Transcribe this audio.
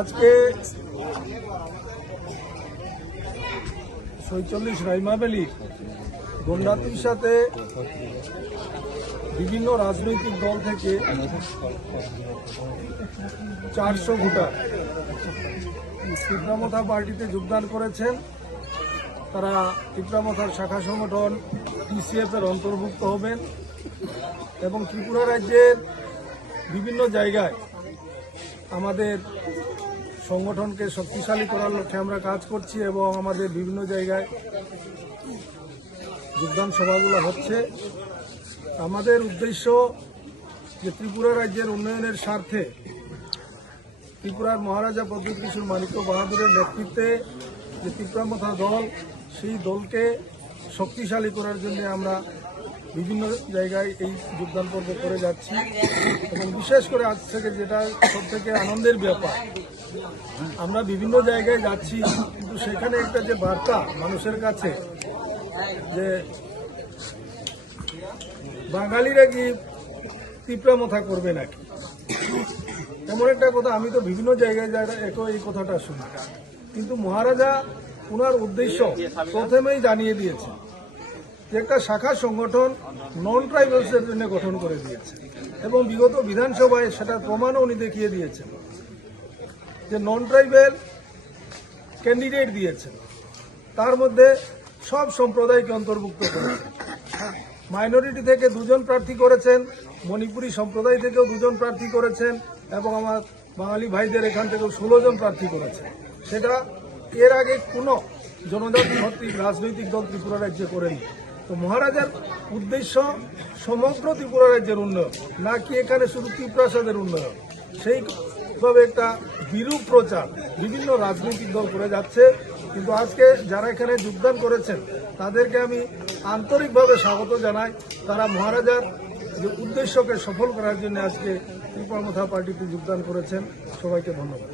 আজকে ৪৬ রাইমাবেলি গন্ডাতির সাথে বিভিন্ন রাজনৈতিক দল থেকে 400 ভোটার ত্রিপুরামথা পার্টিতে যোগদান করেছেন। তারা ত্রিপুরামথার শাখা সংগঠন TCF এর অন্তর্ভুক্ত হবেন এবং ত্রিপুরা রাজ্যের বিভিন্ন জায়গায় আমাদের সংগঠনকে শক্তিশালী করার লক্ষ্যে আমরা কাজ করছি এবং আমাদের বিভিন্ন জায়গায় যোগদান সভাগুলো হচ্ছে। আমাদের উদ্দেশ্য যে ত্রিপুরা রাজ্যের উন্নয়নের স্বার্থে ত্রিপুরার মহারাজা প্রদ্যোৎ মাণিক্য বাহাদুরের নেতৃত্বে যে ত্রিপুরামথা দল, সেই দলকে শক্তিশালী করার জন্য আমরা বিভিন্ন জায়গায় এই যোগদান পর্ব করে যাচ্ছি এবং বিশেষ করে আজ থেকে যেটা সবথেকে আনন্দের ব্যাপার, আমরা বিভিন্ন জায়গায় যাচ্ছি কিন্তু সেখানে একটা যে বার্তা মানুষের কাছে যে বাঙালিরা কি ত্রিপুরামথা করবে নাকি, এমন একটা কথা আমি তো বিভিন্ন জায়গায় এই কথাটা শুনি। কিন্তু মহারাজা ওনার উদ্দেশ্য প্রথমেই জানিয়ে দিয়েছে যে একটা শাখা সংগঠন নন ট্রাইবালসের জন্য গঠন করে দিয়েছে এবং বিগত বিধানসভায় সেটার প্রমাণও উনি দেখিয়ে দিয়েছেন যে নন ট্রাইবেল ক্যান্ডিডেট দিয়েছেন, তার মধ্যে সব সম্প্রদায়কে অন্তর্ভুক্ত করেছেন। মাইনরিটি থেকে 2 জন প্রার্থী করেছেন, মণিপুরী সম্প্রদায় থেকেও 2 জন প্রার্থী করেছেন এবং আমার বাঙালি ভাইদের এখান থেকেও 16 জন প্রার্থী করেছেন। সেটা এর আগে কোনো জনজাতি ভিত্তিক রাজনৈতিক দল ত্রিপুরা রাজ্যে করেনি। তো মহারাজার উদ্দেশ্য সমগ্র ত্রিপুরা রাজ্যের উন্নয়ন, না কি এখানে শুধু ত্রিপ্রাসাদের উন্নয়ন। সেইভাবে একটা বিরূপ প্রচার বিভিন্ন রাজনৈতিক দল করে যাচ্ছে। কিন্তু আজকে যারা এখানে যোগদান করেছেন তাদেরকে আমি আন্তরিকভাবে স্বাগত জানাই। তারা মহারাজার যে উদ্দেশ্যকে সফল করার জন্য আজকে ত্রিপুরামথা পার্টিতে যোগদান করেছেন। সবাইকে ধন্যবাদ।